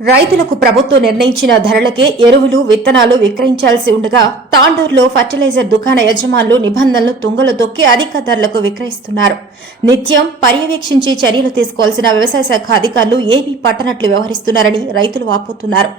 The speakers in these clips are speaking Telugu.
రైతులకు ప్రభుత్వం నిర్ణయించిన ధరలకే ఎరువులు విత్తనాలు విక్రయించాల్సి ఉండగా తాండూరులో ఫర్టిలైజర్ దుకాణ యజమానులు నిబంధనలు తుంగలు తొక్కి అధిక ధరలకు విక్రయిస్తున్నారు. నిత్యం పర్యవేక్షించి చర్యలు తీసుకోవాల్సిన వ్యవసాయ శాఖ అధికారులు ఏమీ పట్టనట్లు వ్యవహరిస్తున్నారని రైతులు వాపోతున్నారు.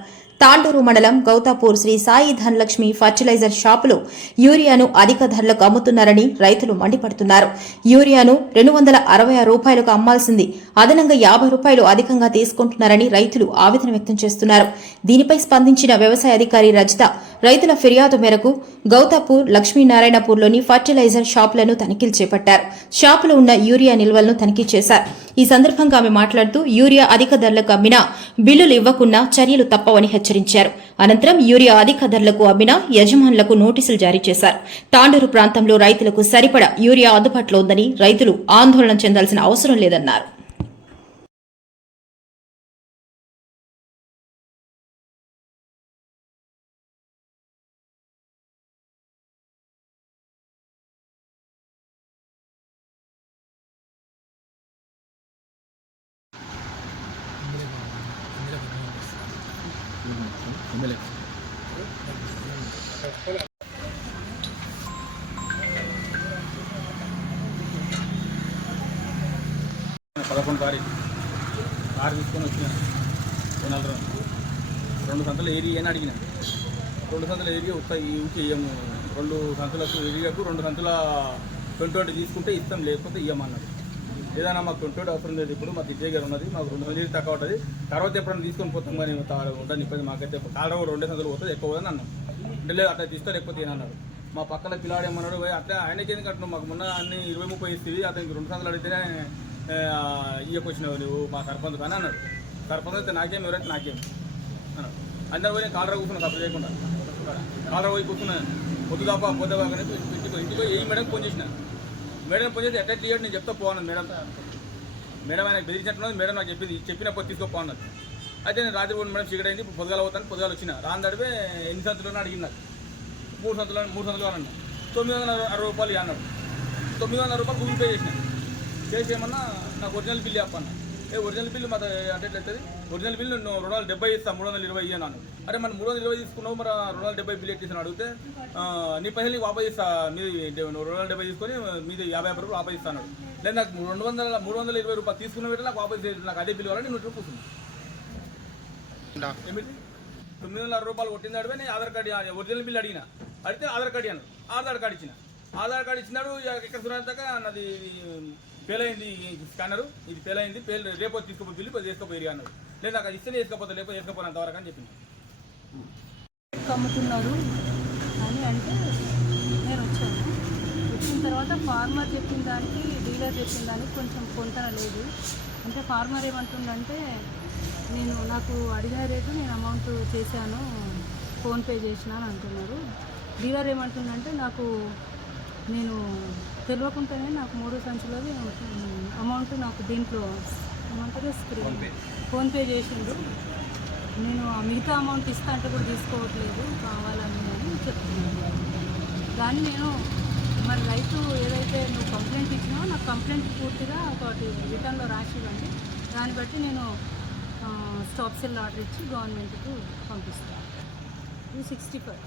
తాండూరు మండలం గౌతాపూర్ శ్రీ సాయి ధనలక్ష్మి ఫర్టిలైజర్ షాపులో యూరియాను అధిక ధరలకు అమ్ముతున్నారని రైతులు మండిపడుతున్నారు. యూరియాను రెండు వందల అరవై ఆరు రూపాయలకు అమ్మాల్సింది. అదనంగా యాభై రూపాయలు అధికంగా తీసుకుంటున్నారని రైతులు ఆవేదన వ్యక్తం చేస్తున్నారు. దీనిపై స్పందించిన వ్యవసాయ అధికారి రజిత రైతుల ఫిర్యాదు మేరకు గౌతాపూర్ లక్ష్మీనారాయణపూర్లోని ఫర్టిలైజర్ షాపులను తనిఖీలు చేపట్టారు. షాపులో ఉన్న యూరియా నిల్వలను తనిఖీ చేశారు. ఈ సందర్భంగా ఆమె మాట్లాడుతూ యూరియా అధిక ధరలకు అమ్మినా బిల్లులు ఇవ్వకుండా చర్యలు తప్పవని హెచ్చరించారు. అనంతరం యూరియా అధిక ధరలకు అమ్మిన యజమానులకు నోటీసులు జారీ చేశారు. తాండూరు ప్రాంతంలో రైతులకు సరిపడా యూరియా అందుబాటులో ఉందని రైతులు ఆందోళన చెందాల్సిన అవసరం లేదన్నారు. పదకొండు తారీఖు. కారు తీసుకొని వచ్చిన. కొనాలి రెండు సంతలు ఏరియా అని అడిగిన. రెండు సంతల ఏరియా వస్తాయి ఈ ఇయ్యము. రెండు సంతలకు ఏరియాకు రెండు సంతల ట్వంటీ తీసుకుంటే ఇస్తాం లేకపోతే ఇయ్యమన్నాడు ఏదైనా మాకు ట్వంటీ అవసరం లేదు. ఇప్పుడు మా దిద్దే గారు ఉన్నది మాకు రెండు వందలు తక్కువ ఉంటుంది. తర్వాత ఎప్పుడైనా తీసుకొని పోతాం కానీ ఉంటుంది ఇబ్బంది మాకైతే కాలం రెండే సంతలు పోతుంది ఎక్కువ పోదని అన్నాం. అంటే లేదు అట్లా తీస్తే లేకపోతే ఏనన్నాడు మా పక్కన పిల్లాడు ఏమన్నాడు అట్లా ఆయనకి ఎందుకు మాకు మొన్న అన్ని ఇరవై ముప్పై ఇస్తుంది అతనికి రెండు సంతలు అడిగితేనే ఇయ్యకొచ్చినావు నువ్వు మా సర్పంచ్ కానీ అన్నాడు. సర్పంచ్ అయితే నాకేం ఎవరైతే నాకేం. అన్నాడు. అందరు పోయి కాలరా కూర్చున్నా తప్పు చేయకుండా. కాలరా పోయి కూర్చున్నాను. పొద్దు తప్ప పొద్దు ఇంటికి ఇంటికి ఏ మేడం ఫోన్ చేసినా. మేడం ఫోన్ చేసి ఎట్లా క్లియర్ నేను చెప్తా పోను మేడం. మేడం ఆయన బెదిరించినట్టున్నది మేడం నాకు చెప్పింది చెప్పినప్పుడు తీసుకోపో అయితే నేను రాత్రి పోయిన మేడం చీకటి అయింది పొద్దుగాల పోతాను పొద్దుగాల వచ్చిన. రాని తడిపే ఎన్ని సంతులు అడిగింది నాకు? మూడు సంతులు మూడు సంతులు అన్న తొమ్మిది వందల అరవై రూపాయలు అన్నాడు. తొమ్మిది వందల రూపాయలు గూగుల్ పే చేసిన. చేసి ఏమన్నా నాకు ఒరిజినల్ బిల్ చెప్పన్న ఏ ఒరిజినల్ బిల్ మాది అంటే ఎట్లా అవుతుంది ఒరిజినల్ బిల్ నువ్వు రెండు వందల డెబ్బై ఇస్తాను మూడు వందల ఇరవై ఇయ్యను అరే మరి మూడు వందల ఇరవై తీసుకున్నావు మరి రెండు వందల డెబ్బై బిల్ ఎట్టిస్తాను అడిగితే నీ పైసలు నీకు వాపస్ ఇస్తా మీది నువ్వు రెండు వందల డెబ్బై తీసుకొని మీది యాభై యాభై రూపాయలు వాపస్ ఇస్తాను లేదు నాకు రెండు వందల మూడు వందల ఇరవై రూపాయలు తీసుకున్న వీటిలో నాకు వాపస్. నాకు అదే బిల్ కావాలని నేను కూర్చున్నాను ఏమిటి? తొమ్మిది వందల రూపాయలు కొట్టింది నేను ఆధార్ కార్డు. ఒరిజినల్ బిల్ అడిగిన. అడిగితే ఆధార్ కార్డు ఇవ్వను ఆధార్ కార్డు ఇచ్చిన. ఆధార్ కార్డు ఇచ్చినాడు ఇక ఇక్కడ చూడదాకా నాది ఫెయిల్ అయింది స్కానరు. ఇది ఫెయిల్ అయింది ఫెయిల్ రేపు తీసుకుపోయి బిల్లు తీసుకుపోయి చేసుకోపోయి అన్నాడు లేదు అక్కడ ఇస్తేనే వేసుకోపోతే లేకపోతే వేసుకోపోయినంత అంతవరకు అని చెప్పింది. అమ్ముతున్నారు అని అంటే నేను వచ్చాను. వచ్చిన తర్వాత ఫార్మర్ చెప్పిన దానికి డీలర్ చెప్పిన దానికి కొంచెం పొంతన లేదు. అంటే ఫార్మర్ ఏమంటుండంటే నేను నాకు అడిగిన రేటు నేను అమౌంట్ చేశాను ఫోన్పే చేసిన అని అంటున్నారు. డీలర్ ఏమంటుండంటే నాకు నేను తెలియకుండానే నాకు మూడు సంచులది అమౌంట్ నాకు దీంట్లో ఏమంటారు స్క్రీన్ ఫోన్పే చేసిండు నేను ఆ మిగతా అమౌంట్ ఇస్తా అంటే కూడా తీసుకోవట్లేదు కావాలని అని చెప్తున్నాను. కానీ నేను మరి రైతు ఏదైతే నువ్వు కంప్లైంట్ ఇచ్చినావో నాకు కంప్లైంట్ పూర్తిగా ఒకటి రిటర్న్లో రాసి ఇవ్వండి దాన్ని బట్టి నేను స్టాప్ సెల్ ఆర్డర్ ఇచ్చి గవర్నమెంట్కు పంపిస్తాను. Two sixty five